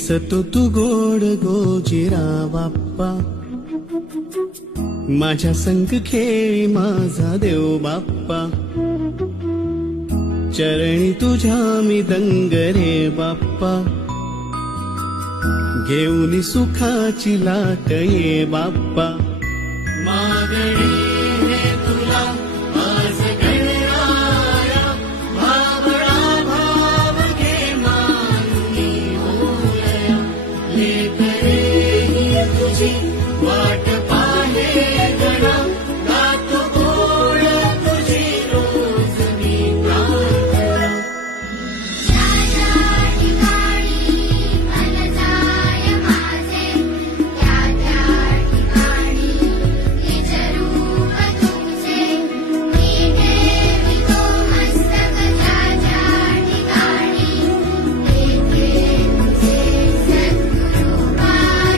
दिसतो तू गोड गोजिरा बाप्पा, माझ्या संग खेळी माझा देव बाप्पा, चरणी तुझ्या मी दंग रे बाप्पा, घेऊन सुखाची लाट ये बाप्पा. मागणी हे तुला आज गणराया, भावळा भाव घे मानुनी ओलया, लेकरे ही तुझी वाट